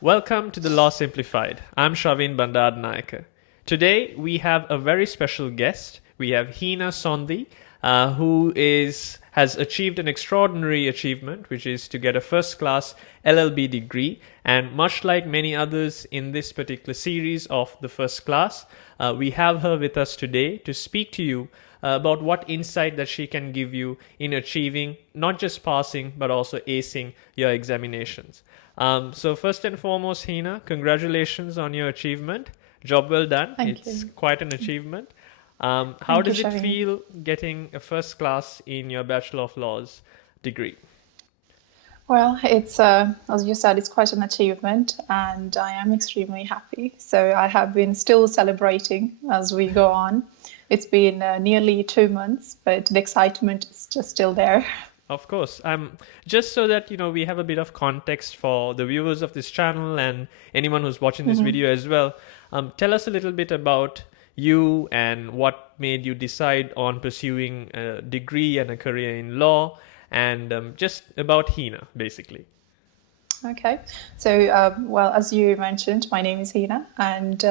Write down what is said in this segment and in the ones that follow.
Welcome to the Law Simplified. I'm Shavin Bandaranaike. Today we have a very special guest. We have Heena Sondhi, who has achieved an extraordinary achievement, which is to get a first-class LLB degree. And much like many others in this particular series of the first class, we have her with us today to speak to you about what insight that she can give you in achieving not just passing but also acing your examinations. So first and foremost, Heena, congratulations on your achievement. Job well done. Thank It's you. quite an achievement. How Thank you, does it Shavin. feel getting a first class in your Bachelor of Laws degree? Well, it's as you said, it's quite an achievement, and I am extremely happy. So I have been still celebrating as we go on. It's been nearly 2 months, but the excitement is just still there. Of course. Just so that we have a bit of context for the viewers of this channel and anyone who's watching this video as well. Tell us a little bit about you and what made you decide on pursuing a degree and a career in law, and just about Heena, basically. Okay, so well, as you mentioned, my name is Heena, and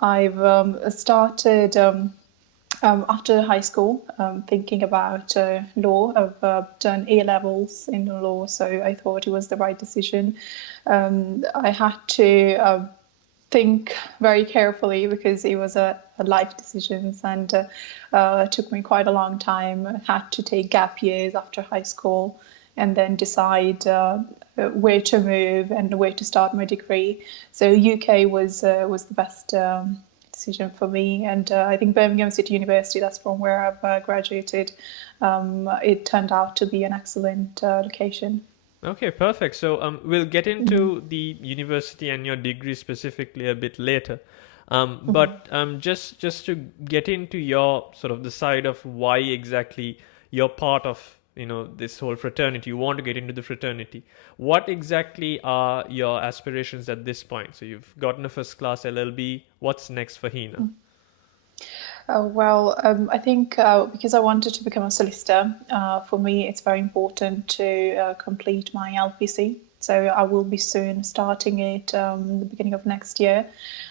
I've started after high school thinking about law. I've done A levels in law, so I thought it was the right decision. I had to think very carefully because it was a life decisions, and it took me quite a long time. I had to take gap years after high school and then decide where to move and where to start my degree. So UK was the best decision for me, and I think Birmingham City University, that's from where I've graduated, it turned out to be an excellent location. Okay, perfect. So we'll get into the university and your degree specifically a bit later. But just to get into your sort of the side of why exactly you're part of this whole fraternity, you want to get into the fraternity. What exactly are your aspirations at this point? So you've gotten a first class LLB. What's next for Heena? Well, I think because I wanted to become a solicitor, for me it's very important to complete my LPC. So I will be soon starting it the beginning of next year.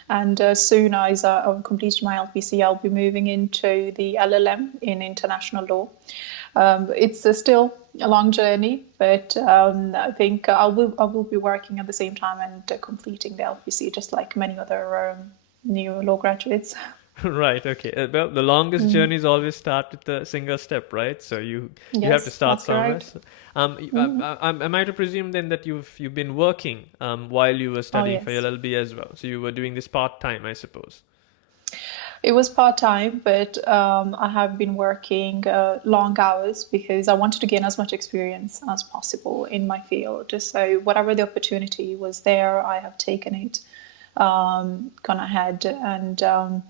And as soon as I've completed my LPC, I'll be moving into the LLM in international law. It's still a long journey, but I think I will be working at the same time and completing the LPC, just like many other new law graduates. Right, okay. Well, the longest journeys always start with a single step, right? So you have to Yes, start that's somewhere. correct. So, am I to presume then that you've been working while you were Oh, studying for yes. LLB as well? So you were doing this part-time, I suppose. It was part-time, but I have been working long hours because I wanted to gain as much experience as possible in my field. So whatever the opportunity was there, I have taken it, gone ahead, and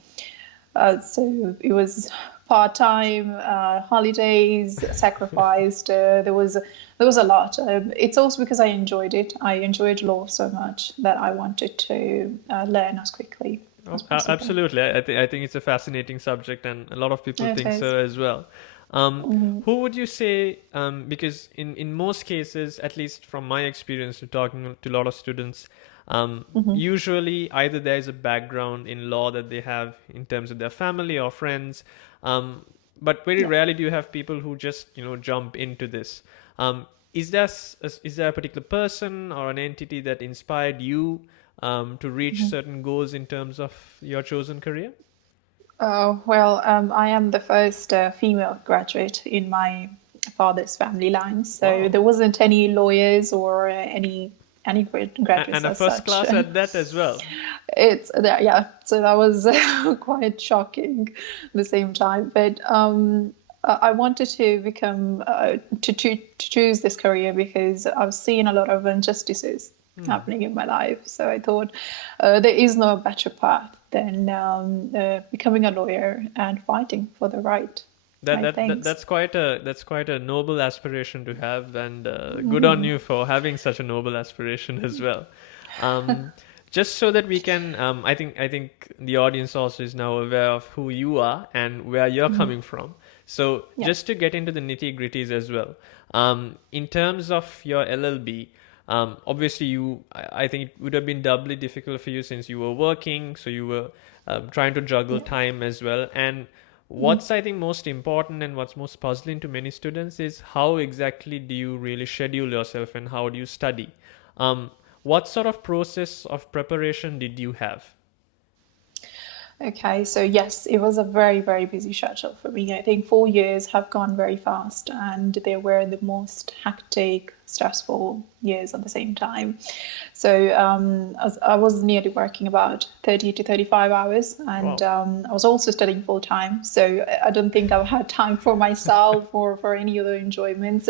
so it was part-time, holidays, sacrificed. There was a lot. It's also because I enjoyed it. I enjoyed law so much that I wanted to learn as quickly Oh, as possible. absolutely. I think it's a fascinating subject, and a lot of people It think is. so as well. Who would you say? Because in most cases, at least from my experience to talking to a lot of students, usually either there is a background in law that they have in terms of their family or friends, but very Yeah. rarely do you have people who just jump into this. Is there a particular person or an entity that inspired you to reach certain goals in terms of your chosen career? Well, I am the first female graduate in my father's family line, so Wow. there wasn't any lawyers or any graduates And a as first such. class at that as well. It's that, yeah. So that was quite shocking at the same time. But I wanted to become to choose this career because I've seen a lot of injustices happening in my life. So I thought there is no better path than becoming a lawyer and fighting for the That, right that that things. that's quite a noble aspiration to have, and good on you for having such a noble aspiration as well. Um, just so that we can, I think the audience also is now aware of who you are and where you're coming from. So Yeah. just to get into the nitty gritties as well, in terms of your LLB, Obviously, I think it would have been doubly difficult for you since you were working, so you were trying to juggle Yeah. time as well. And Mm. what's I think most important and what's most puzzling to many students is how exactly do you really schedule yourself and how do you study? Um, what sort of process of preparation did you have? Okay, so yes, it was a very, very busy schedule for me. I think 4 years have gone very fast, and they were the most hectic, stressful years at the same time. So as I was nearly working about 30 to 35 hours, and Wow. I was also studying full time. So I don't think I've had time for myself or for any other enjoyments.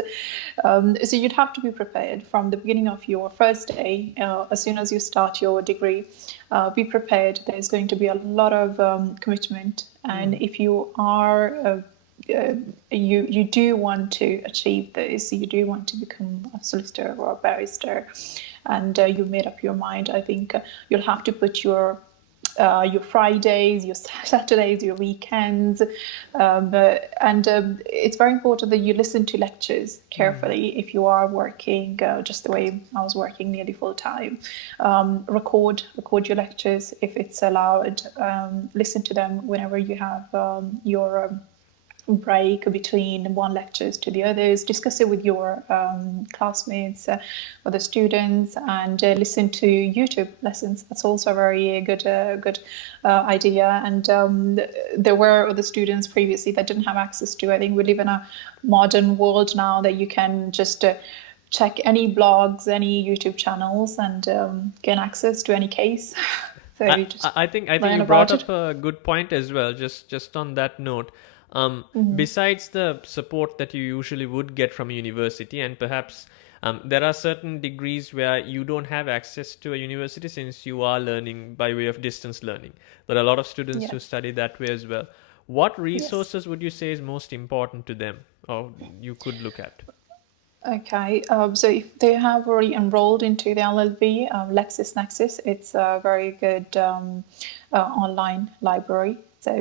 So you'd have to be prepared from the beginning of your first day, as soon as you start your degree. Be prepared. There's going to be a lot of commitment, and if you are you do want to achieve this, you do want to become a solicitor or a barrister, and you've made up your mind. I think you'll have to put your Fridays, your Saturdays, your weekends, and it's very important that you listen to lectures carefully if you are working just the way I was working nearly full time. Record your lectures if it's allowed. Listen to them whenever you have your break between one lectures to the others. Discuss it with your classmates or the students, and listen to YouTube lessons. That's also a very good idea. And there were other students previously that didn't have access to. I think we live in a modern world now that you can just check any blogs, any YouTube channels, and gain access to any case. So you just I think learn you brought about it. up a good point as well. Just on that note, besides the support that you usually would get from a university, and perhaps there are certain degrees where you don't have access to a university since you are learning by way of distance learning. There are a lot of students who Yes. study that way as well. What Yes. resources would you say is most important to them, or you could look at? Okay, so if they have already enrolled into the LLB, LexisNexis, it's a very good online library. So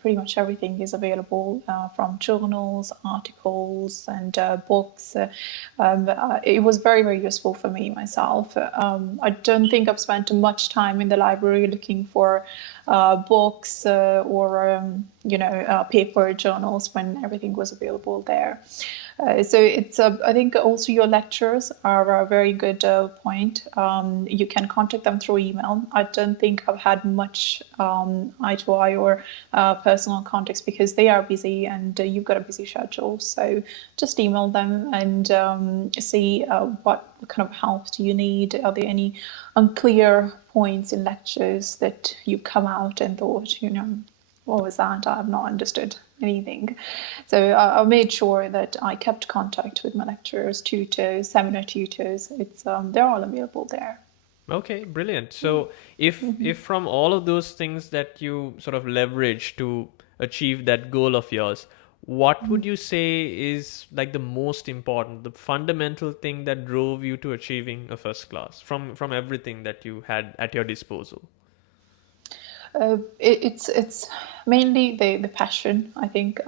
pretty much everything is available from journals, articles, and books. It was very, very useful for me myself. I don't think I've spent much time in the library looking for books or paper journals when everything was available there. So it's I think also your lecturers are a very good point. You can contact them through email. I don't think I've had much eye to eye or personal contacts because they are busy, and you've got a busy schedule. So just email them and see what kind of help do you need. Are there any unclear points in lectures that you come out and thought, what was that? I have not understood anything. So I made sure that I kept contact with my lecturers, tutors, seminar tutors. It's they're all available there. Okay, brilliant. So if from all of those things that you sort of leverage to achieve that goal of yours, what would you say is like the most important, the fundamental thing that drove you to achieving a first class from everything that you had at your disposal? It's mainly the passion. I think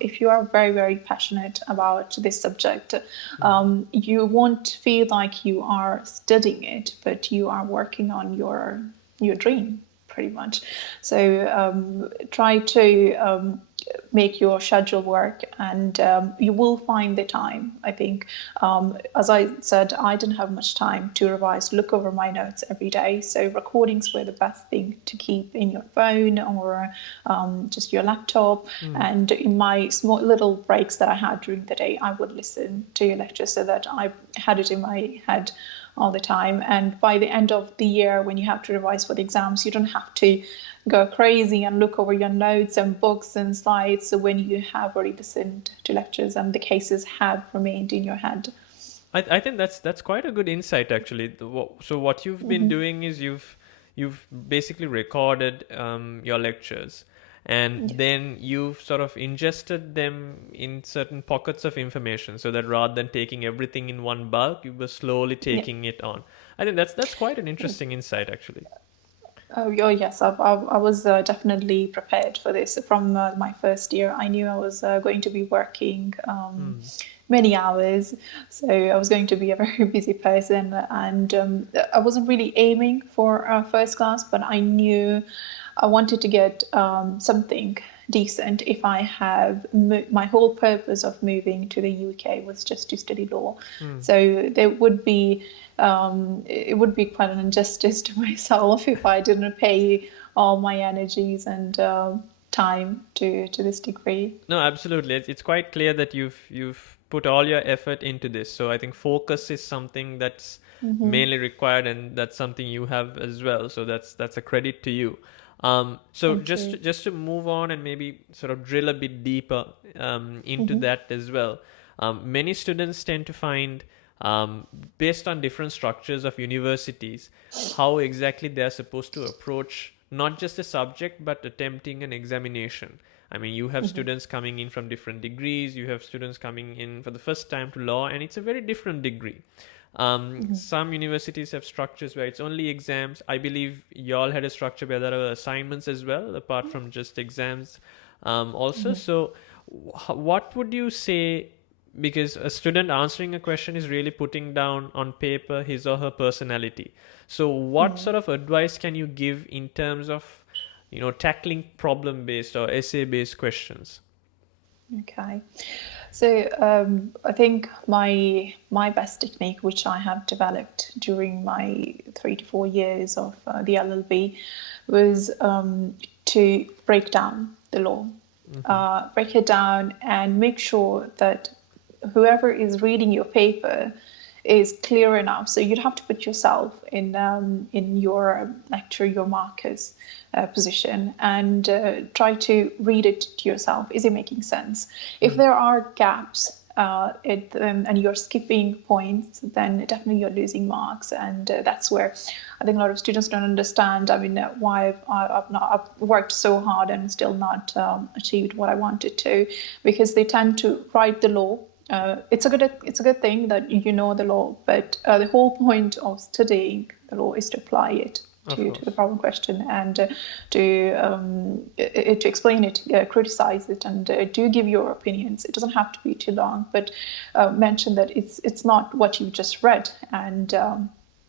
if you are very, very passionate about this subject, you won't feel like you are studying it, but you are working on your dream pretty much. So try to make your schedule work, and you will find the time. I think, as I said, I didn't have much time to revise, look over my notes every day. So recordings were the best thing to keep in your phone or just your laptop. And in my small little breaks that I had during the day, I would listen to your lecture so that I had it in my head all the time. And by the end of the year, when you have to revise for the exams, you don't have to go crazy and look over your notes and books and slides when you have already listened to lectures and the cases have remained in your head. I think that's quite a good insight actually. So what you've been doing is you've basically recorded your lectures, and Yes. then you've sort of ingested them in certain pockets of information, so that rather than taking everything in one bulk, you were slowly Yeah. taking it on. I think that's quite an interesting insight actually. Oh, yes, I was definitely prepared for this. From my first year, I knew I was going to be working many hours, so I was going to be a very busy person, and I wasn't really aiming for first class, but I knew I wanted to get something decent if I have my whole purpose of moving to the UK was just to study law. So there would be it would be quite an injustice to myself if I didn't pay all my energies and time to this degree. No, absolutely. It's quite clear that you've put all your effort into this. So I think focus is something that's mainly required, and that's something you have as well. So that's a credit to you. So Thank you. just to move on and maybe sort of drill a bit deeper into that as well. Many students tend to find, based on different structures of universities, how exactly they're supposed to approach not just a subject but attempting an examination. I mean, you have students coming in from different degrees, you have students coming in for the first time to law, and it's a very different degree. Some universities have structures where it's only exams. I believe y'all had a structure where there are assignments as well, apart from just exams, also. So, what would you say? Because a student answering a question is really putting down on paper his or her personality. So, what sort of advice can you give in terms of, tackling problem-based or essay-based questions? Okay. So I think my best technique, which I have developed during my 3 to 4 years of the LLB, was to break down the law, break it down, and make sure that whoever is reading your paper is clear enough. So you'd have to put yourself in your lecturer, your marker's position, and try to read it to yourself. Is it making sense? If there are gaps and you're skipping points, then definitely you're losing marks, and that's where I think a lot of students don't understand. I mean, why I've worked so hard and still not achieved what I wanted to, because they tend to write the law. It's a good thing that you know the law, but the whole point of studying the law is to apply it to the problem question, and to explain it, criticize it, and do give your opinions. It doesn't have to be too long, but mention that it's not what you just read and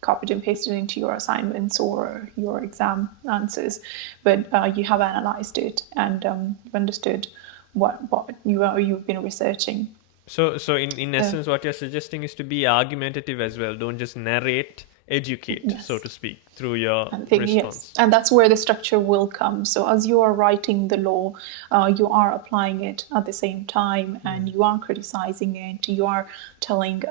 copied and pasted into your assignments or your exam answers, but you have analyzed it and you've understood what you've been researching. So in essence, what you're suggesting is to be argumentative as well. Don't just narrate, educate, so Yes. to speak, through your I think yes, response. and that's where the structure will come. So as you are writing the law, you are applying it at the same time, and you are criticizing it. You are telling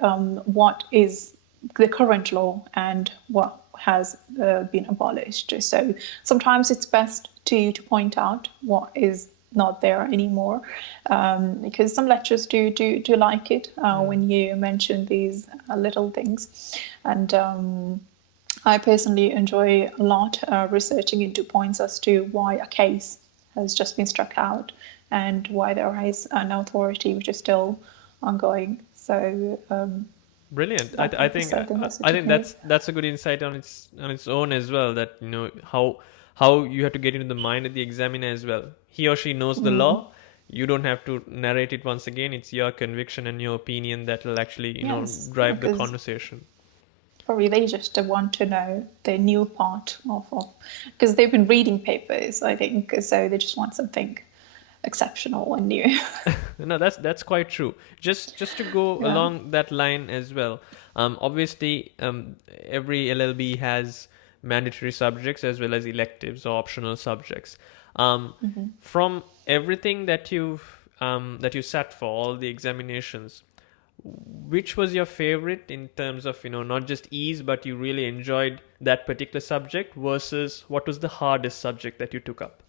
what is the current law and what has been abolished. So sometimes it's best to point out what is not there anymore, because some lecturers do like it when you mention these little things, and I personally enjoy a lot researching into points as to why a case has just been struck out and why there is an authority which is still ongoing. So Brilliant. I guess I think that's a I think technique. that's a good insight on its own as well. That how you have to get into the mind of the examiner as well. He or she knows the law. You don't have to narrate it once again. It's your conviction and your opinion that will actually Yes, drive the because conversation. probably they just want to know the new part of because they've been reading papers, I think, so they just want something exceptional and new. No, that's quite true. Just to go Yeah. along that line as well. Obviously, every LLB has mandatory subjects as well as electives or optional subjects. From everything that you sat for, all the examinations, which was your favorite in terms of not just ease, but you really enjoyed that particular subject versus what was the hardest subject that you took up?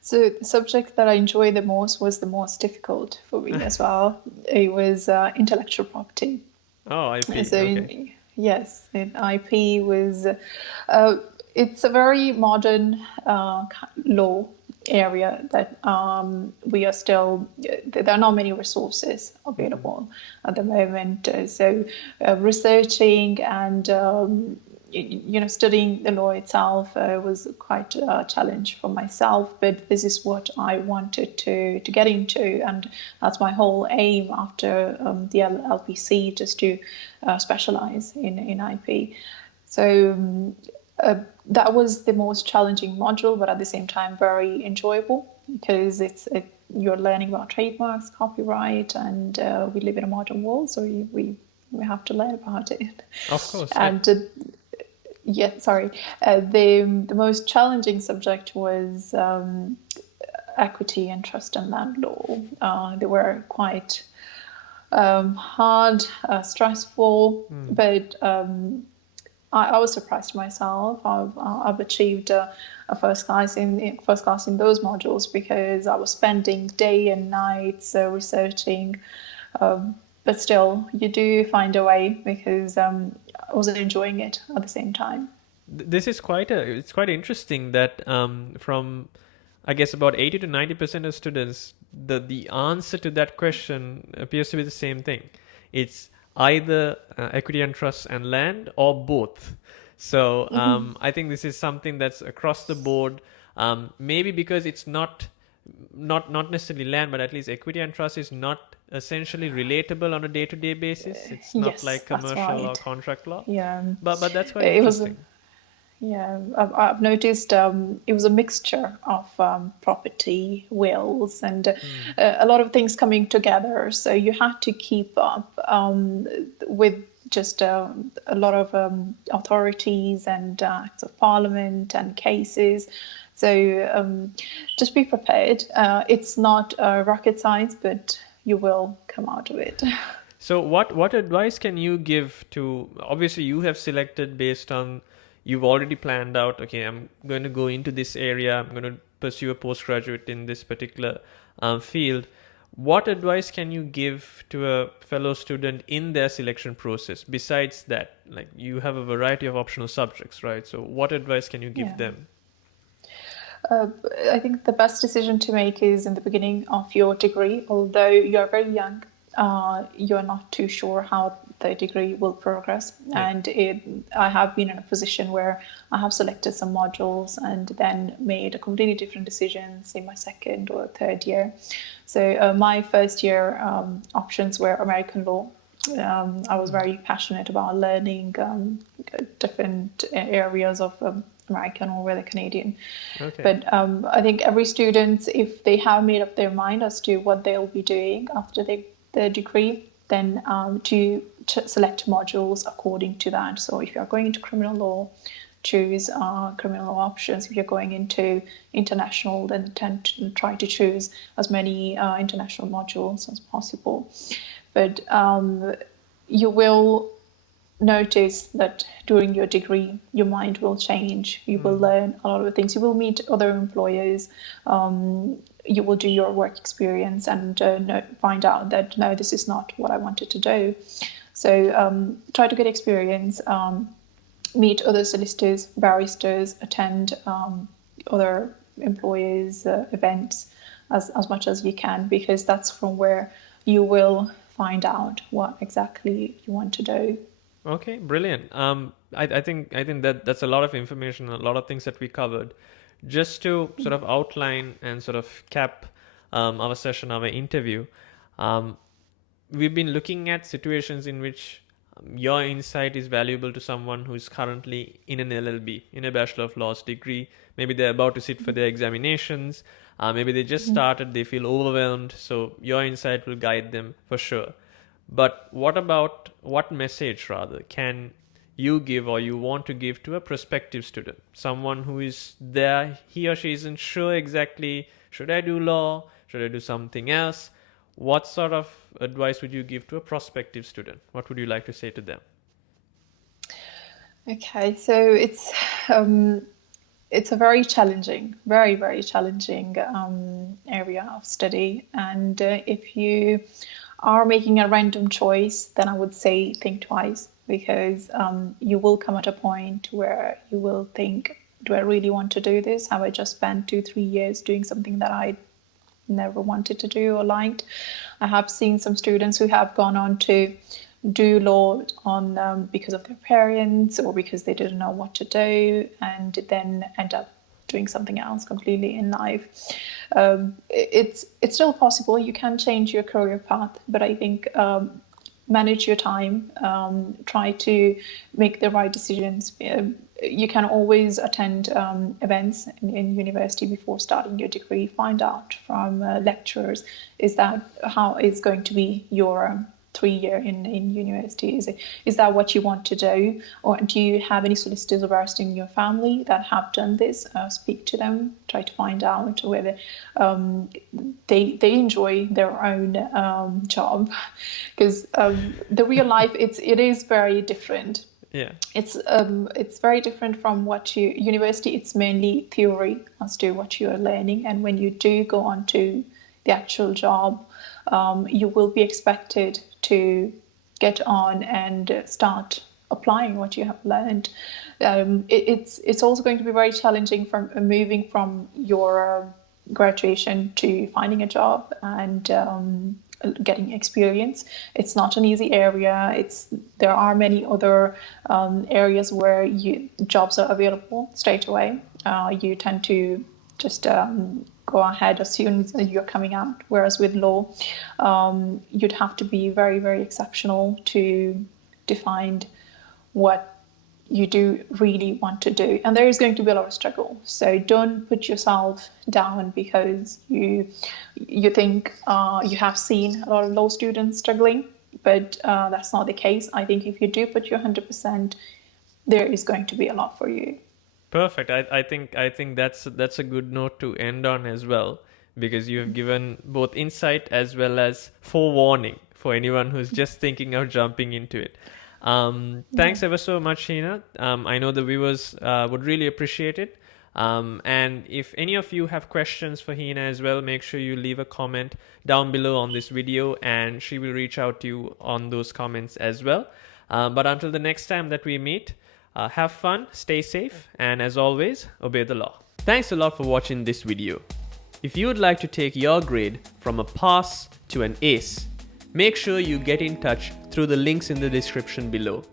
So the subject that I enjoyed the most was the most difficult for me as well. It was intellectual property. Oh, IP. So Okay. yes, in IP was it's a very modern law area that we are still there are not many resources available at the moment. So researching and studying the law itself was quite a challenge for myself, but this is what I wanted to get into, and that's my whole aim after the LPC, just to specialize in IP. So that was the most challenging module, but at the same time very enjoyable, because you're learning about trademarks, copyright, and we live in a modern world, so we have to learn about it. Of course. And the most challenging subject was equity and trust and land law. They were quite hard, stressful, but I was surprised myself. I've achieved a first class in those modules, because I was spending day and night researching. But still, you do find a way, because I wasn't enjoying it at the same time. This is it's quite interesting that from, I guess, about 80 to 90% of students, the answer to that question appears to be the same thing. It's either equity and trust and land, or both. So I think this is something that's across the board, maybe because it's not necessarily land, but at least equity and trust is not essentially relatable on a day-to-day basis. It's not like commercial or contract law. Yeah, but that's quite interesting. I've noticed it was a mixture of property, wills, and a lot of things coming together. So you had to keep up with just a lot of authorities and acts of parliament and cases. So just be prepared. It's not rocket science, but you will come out of it. So what advice can you give to, obviously you have selected based on, you've already planned out, okay, I'm going to go into this area, I'm going to pursue a postgraduate in this particular field. What advice can you give to a fellow student in their selection process? Besides that, like, you have a variety of optional subjects, right? So what advice can you give them? I think the best decision to make is in the beginning of your degree. Although you're very young, you're not too sure how the degree will progress. Yeah. And I have been in a position where I have selected some modules and then made a completely different decision, say my second or third year. So my first year options were American law. I was very passionate about learning different areas of American or whether Canadian. Okay. But I think every student, if they have made up their mind as to what they'll be doing after their degree, then to select modules according to that. So if you're going into criminal law, choose criminal law options. If you're going into international, then try to choose as many international modules as possible. But you will notice that during your degree, your mind will change. You will learn a lot of things. You will meet other employers. You will do your work experience and find out that, no, this is not what I wanted to do. So try to get experience, meet other solicitors, barristers, attend other employers' events as much as you can, because that's from where you will find out what exactly you want to do. Okay, brilliant. I think that's a lot of information, a lot of things that we covered. Just to sort of outline and sort of cap our session, our interview, we've been looking at situations in which your insight is valuable to someone who is currently in an LLB, in a Bachelor of Laws degree. Maybe they're about to sit for their examinations. Maybe they just started, they feel overwhelmed. So your insight will guide them for sure. But what message rather can you give or you want to give to a prospective student? Someone who is there, he or she isn't sure exactly, should I do law? Should I do something else? What sort of advice would you give to a prospective student? What would you like to say to them? Okay, so it's a very challenging, very, very challenging area of study. And if you are making a random choice, then I would say think twice, because you will come at a point where you will think, do I really want to do this? Have I just spent 2-3 years doing something that I never wanted to do or liked? I have seen some students who have gone on to do law on because of their parents or because they didn't know what to do, and then end up doing something else completely in life. It's still possible. You can change your career path, but I think manage your time, try to make the right decisions. You can always attend events in university before starting your degree. Find out from lecturers, is that how it's going to be your 3 year in university? Is that what you want to do, or do you have any solicitors or barristers in your family that have done this? Speak to them, try to find out whether they enjoy their own job, because the real life it is very different. Yeah. It's very different from what university. It's mainly theory as to what you are learning, and when you do go on to the actual job, you will be expected to get on and start applying what you have learned. It's also going to be very challenging from moving from your graduation to finding a job and getting experience. It's not an easy area. There are many other areas where jobs are available straight away. You tend to just go ahead as soon as you're coming out. Whereas with law, you'd have to be very, very exceptional to find what you do really want to do. And there is going to be a lot of struggle. So don't put yourself down because you think you have seen a lot of law students struggling, but that's not the case. I think if you do put your 100%, there is going to be a lot for you. Perfect. I think that's a good note to end on as well, because you have given both insight as well as forewarning for anyone who's just thinking of jumping into it. Thanks ever so much, Heena. I know the viewers would really appreciate it. And if any of you have questions for Heena as well, make sure you leave a comment down below on this video, and she will reach out to you on those comments as well. But until the next time that we meet, have fun, stay safe, and as always, obey the law. Thanks a lot for watching this video. If you would like to take your grade from a pass to an ace, make sure you get in touch through the links in the description below.